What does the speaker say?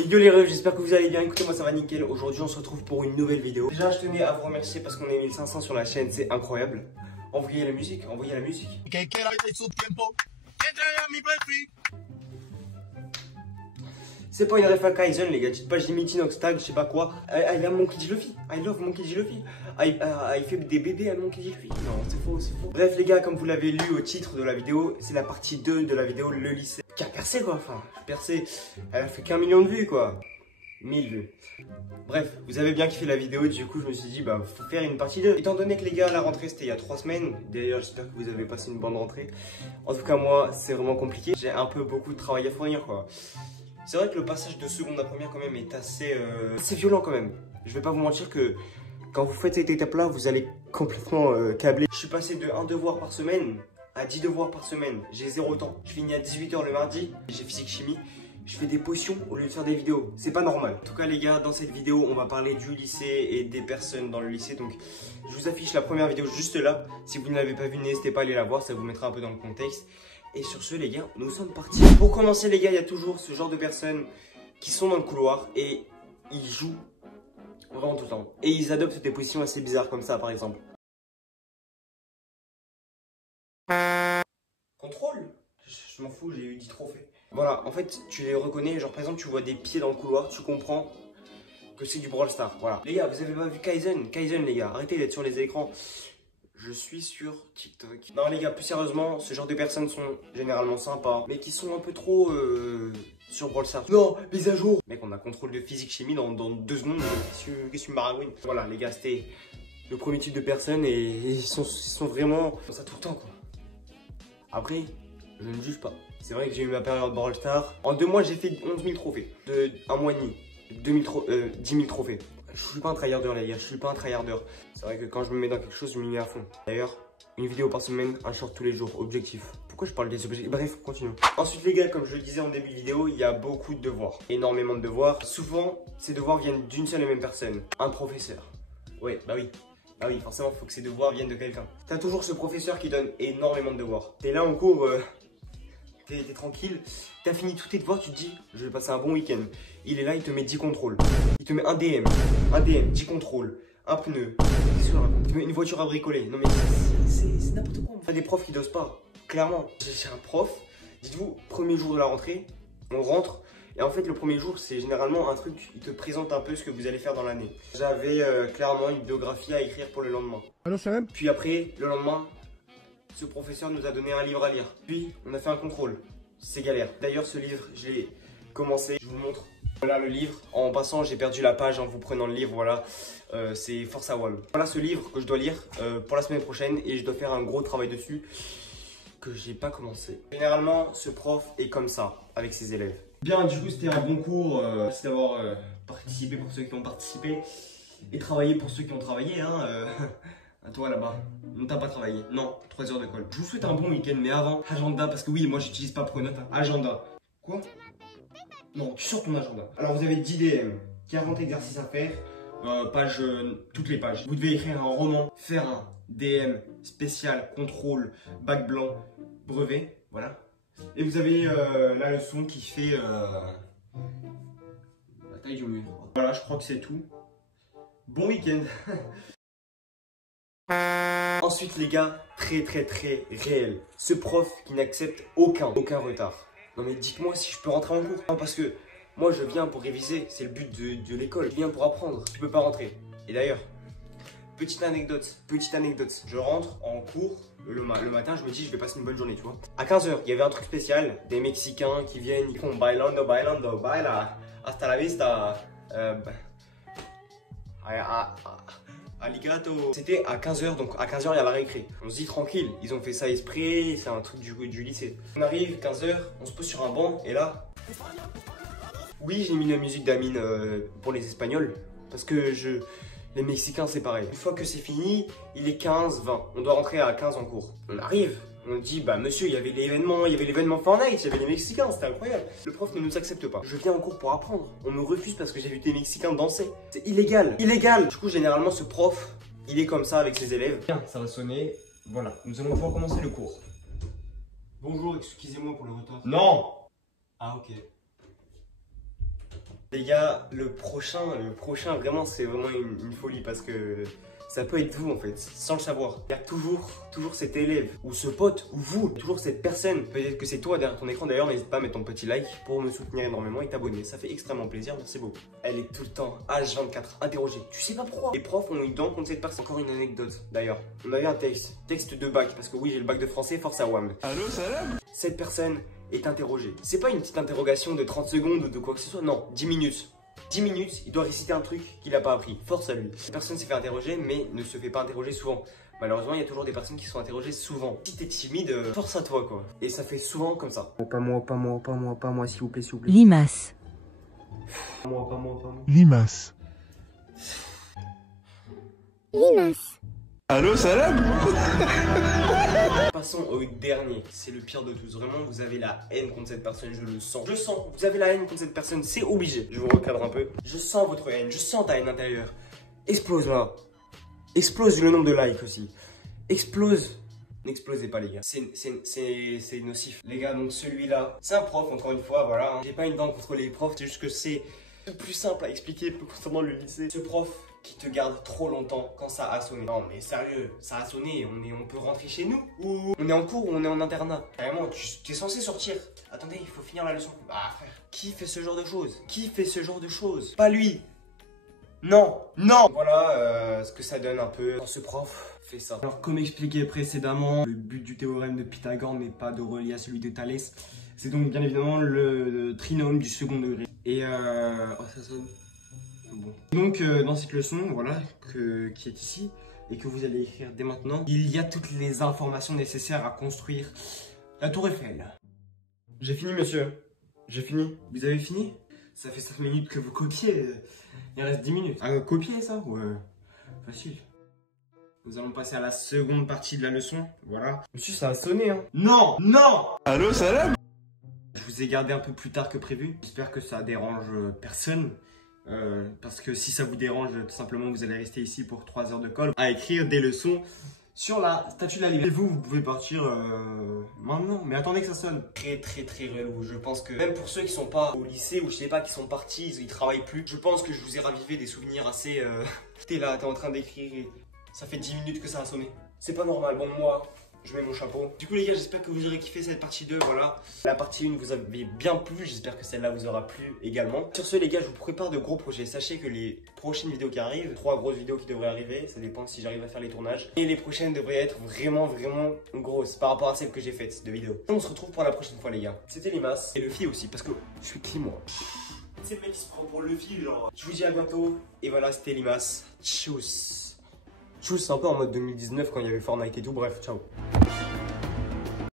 Et yo les refs, j'espère que vous allez bien. Écoutez, moi ça va nickel. Aujourd'hui on se retrouve pour une nouvelle vidéo. Déjà je tenais à vous remercier parce qu'on est 1500 sur la chaîne, c'est incroyable. Envoyez la musique, envoyez la musique. C'est pas une ref à Kaizen les gars, dites pas j'ai mis Tinox tag, je sais pas quoi. I love Monkey D. Luffy, I love Monkey D. Luffy. I fait des bébés à Monkey D. Luffy. Non, c'est faux, c'est faux. Bref les gars, comme vous l'avez lu au titre de la vidéo, c'est la partie 2 de la vidéo Le lycée. Qui a percé quoi, enfin, percé. Elle a fait qu'1 million de vues quoi. 1000 vues. Bref, vous avez bien kiffé la vidéo, du coup je me suis dit bah faut faire une partie 2. Étant donné que les gars, la rentrée c'était il y a 3 semaines, d'ailleurs j'espère que vous avez passé une bonne rentrée. En tout cas moi c'est vraiment compliqué, j'ai un peu beaucoup de travail à fournir quoi. C'est vrai que le passage de seconde à première quand même est assez violent quand même. Je vais pas vous mentir que quand vous faites cette étape là, vous allez complètement câbler. Je suis passé de 1 devoir par semaine à 10 devoirs par semaine, j'ai 0 temps. Je finis à 18 h le mardi, j'ai physique chimie. Je fais des potions au lieu de faire des vidéos. C'est pas normal. En tout cas les gars, dans cette vidéo, on va parler du lycée et des personnes dans le lycée. Donc je vous affiche la première vidéo juste là. Si vous ne l'avez pas vue, n'hésitez pas à aller la voir, ça vous mettra un peu dans le contexte. Et sur ce les gars, nous sommes partis. Pour commencer les gars, il y a toujours ce genre de personnes qui sont dans le couloir et ils jouent vraiment tout le temps. Et ils adoptent des positions assez bizarres comme ça par exemple. Contrôle. Je m'en fous, j'ai eu 10 trophées. Voilà, en fait, tu les reconnais, genre par exemple, tu vois des pieds dans le couloir, tu comprends que c'est du Brawl Stars, voilà. Les gars, vous avez pas vu Kaizen? Kaizen, les gars, arrêtez d'être sur les écrans. Je suis sur TikTok. Non, les gars, plus sérieusement, ce genre de personnes sont généralement sympas, mais qui sont un peu trop sur Brawl Stars. Non, mise à jour. Mec, on a contrôle de physique chimie dans 2 secondes. Qu'est-ce que tu me baragouines? Voilà, les gars, c'était le premier type de personnes et ils sont vraiment ça tout le temps, quoi. Après, je ne juge pas. C'est vrai que j'ai eu ma période Brawl Stars. En 2 mois, j'ai fait 11 000 trophées. De 1 mois et demi. 10 000 trophées. Je suis pas un tryharder, les gars. Je suis pas un tryharder. C'est vrai que quand je me mets dans quelque chose, je m'y mets à fond. D'ailleurs, une vidéo par semaine, un short tous les jours. Objectif. Pourquoi je parle des objectifs? Bref, continue. Ensuite, les gars, comme je le disais en début de vidéo, il y a beaucoup de devoirs. Énormément de devoirs. Souvent, ces devoirs viennent d'une seule et même personne. Un professeur. Ouais, bah oui. Ah oui, forcément, il faut que ces devoirs viennent de quelqu'un. T'as toujours ce professeur qui donne énormément de devoirs. T'es là en cours, t'es tranquille, t'as fini tous tes devoirs, tu te dis, je vais passer un bon week-end. Il est là, il te met 10 contrôles. Il te met un DM, 10 contrôles, un pneu. Il te met une voiture à bricoler. Non mais c'est n'importe quoi. T'as des profs qui dosent pas, clairement. J'ai un prof, dites-vous, premier jour de la rentrée, on rentre. Et en fait, le premier jour, c'est généralement un truc, il te présente un peu ce que vous allez faire dans l'année. J'avais clairement une biographie à écrire pour le lendemain. Puis après, le lendemain, ce professeur nous a donné un livre à lire. Puis, on a fait un contrôle. C'est galère. D'ailleurs, ce livre, je l'ai commencé, je vous le montre. Voilà le livre. En passant, j'ai perdu la page en vous prenant le livre, voilà. C'est Force Wall. Voilà ce livre que je dois lire pour la semaine prochaine et je dois faire un gros travail dessus que j'ai pas commencé. Généralement, ce prof est comme ça avec ses élèves. Bien, du coup, c'était un bon cours. Merci d'avoir participé pour ceux qui ont participé et travaillé pour ceux qui ont travaillé. Hein, à toi là-bas, on t'a pas travaillé. Non, 3 heures de colle. Je vous souhaite un bon week-end, mais avant, agenda, parce que oui, moi j'utilise pas Pronote. Hein. Agenda. Quoi? Non, tu sors ton agenda. Alors vous avez 10 DM, 40 exercices à faire, page, toutes les pages. Vous devez écrire un roman, faire un DM spécial, contrôle, bac blanc, brevet, voilà. Et vous avez la leçon qui fait la taille du mur. Voilà, je crois que c'est tout. Bon week-end. Ensuite les gars, très réel. Ce prof qui n'accepte aucun retard. Non mais dites-moi si je peux rentrer en cours. Non, parce que moi je viens pour réviser, c'est le but de l'école. Je viens pour apprendre, je peux pas rentrer. Et d'ailleurs, petite anecdote. Je rentre en cours le matin, je me dis je vais passer une bonne journée, tu vois. À 15 h, il y avait un truc spécial, des Mexicains qui viennent, ils font bailando, baila, hasta la vista. Alligato. C'était à 15 h, donc à 15 h il y a la récré. On se dit tranquille, ils ont fait ça exprès, c'est un truc du lycée. On arrive, 15 h, on se pose sur un banc et là... Oui, j'ai mis la musique d'Amine pour les Espagnols, parce que les Mexicains c'est pareil. Une fois que c'est fini, il est 15-20, on doit rentrer à 15 en cours. On arrive, on dit bah monsieur, il y avait l'événement Fortnite, il y avait les Mexicains, c'était incroyable. Le prof ne nous accepte pas. Je viens en cours pour apprendre. On me refuse parce que j'ai vu des Mexicains danser. C'est illégal, illégal. Du coup, généralement, ce prof, il est comme ça avec ses élèves. Bien, ça va sonner. Voilà, nous allons pouvoir commencer le cours. Bonjour, excusez-moi pour le retard. Non. Ah ok. Les gars, le prochain vraiment c'est vraiment une folie parce que ça peut être vous en fait, sans le savoir. Il y a toujours cet élève, ou ce pote, ou vous, toujours cette personne. Peut-être que c'est toi derrière ton écran d'ailleurs, n'hésite pas à mettre ton petit like pour me soutenir énormément et t'abonner. Ça fait extrêmement plaisir, merci beaucoup. Elle est tout le temps H24 interrogée. Tu sais pas pourquoi. Les profs ont eu dent contre cette personne. Encore une anecdote d'ailleurs. On avait un texte de bac, parce que oui, j'ai le bac de français, force à WAM. Allô, salam. Cette personne est interrogée. C'est pas une petite interrogation de 30 secondes ou de quoi que ce soit, non, 10 minutes. 10 minutes, il doit réciter un truc qu'il n'a pas appris. Force à lui. Cette personne s'est fait interroger, mais ne se fait pas interroger souvent. Malheureusement, il y a toujours des personnes qui sont interrogées souvent. Si t'es timide, force à toi, quoi. Et ça fait souvent comme ça. Pas moi, s'il vous plaît, s'il vous plaît. Limace. Pas moi. Limace. Limace. Allô, salam. Passons au dernier. C'est le pire de tous. Vraiment, vous avez la haine contre cette personne, je le sens. Je sens, vous avez la haine contre cette personne, c'est obligé. Je vous recadre un peu. Je sens votre haine, je sens ta haine intérieure. Explose là. Explose le nombre de likes aussi. Explose. N'explosez pas les gars. C'est nocif. Les gars, donc celui-là, c'est un prof encore une fois, voilà. J'ai pas une dent contre les profs, c'est juste que c'est le plus simple à expliquer concernant le lycée. Ce prof qui te garde trop longtemps quand ça a sonné. Non mais sérieux, ça a sonné, on peut rentrer chez nous? Ou on est en cours ou on est en internat? Carrément, tu es censé sortir. Attendez, il faut finir la leçon. Bah frère, qui fait ce genre de choses? Qui fait ce genre de choses? Pas lui. Non, non. Voilà ce que ça donne un peu quand ce prof fait ça. Alors comme expliqué précédemment, le but du théorème de Pythagore n'est pas de relier à celui de Thalès. C'est donc bien évidemment le trinôme du second degré. Et oh ça sonne. Bon. Donc dans cette leçon, voilà, qui est ici, et que vous allez écrire dès maintenant, il y a toutes les informations nécessaires à construire la tour Eiffel. J'ai fini monsieur, j'ai fini. Vous avez fini? Ça fait 5 minutes que vous copiez, il reste 10 minutes. À copier ça? Ouais, facile. Nous allons passer à la seconde partie de la leçon, voilà. Monsieur, ça a sonné hein. Non, non. Allô, salam. Je vous ai gardé un peu plus tard que prévu, j'espère que ça dérange personne. Parce que si ça vous dérange, tout simplement vous allez rester ici pour 3 heures de colle à écrire des leçons sur la Statue de la Liberté. Et vous pouvez partir maintenant, mais attendez que ça sonne. Très relou. Je pense que même pour ceux qui sont pas au lycée ou je sais pas qui sont partis, ils travaillent plus. Je pense que je vous ai ravivé des souvenirs assez. T'es là, t'es en train d'écrire et ça fait 10 minutes que ça a sonné. C'est pas normal. Bon moi. Je mets mon chapeau. Du coup les gars, j'espère que vous aurez kiffé cette partie 2, voilà. La partie 1 vous avait bien plu, j'espère que celle-là vous aura plu également. Sur ce les gars, je vous prépare de gros projets. Sachez que les prochaines vidéos qui arrivent, 3 grosses vidéos qui devraient arriver, ça dépend si j'arrive à faire les tournages. Et les prochaines devraient être vraiment grosses par rapport à celles que j'ai faites de vidéos. On se retrouve pour la prochaine fois les gars. C'était Limace et Luffy aussi, parce que je suis qui moi? C'est le mec qui se prend pour Luffy genre. Je vous dis à bientôt, et voilà c'était Limace. Tchuss. C'est un peu en mode 2019 quand il y avait Fortnite et tout, bref, ciao.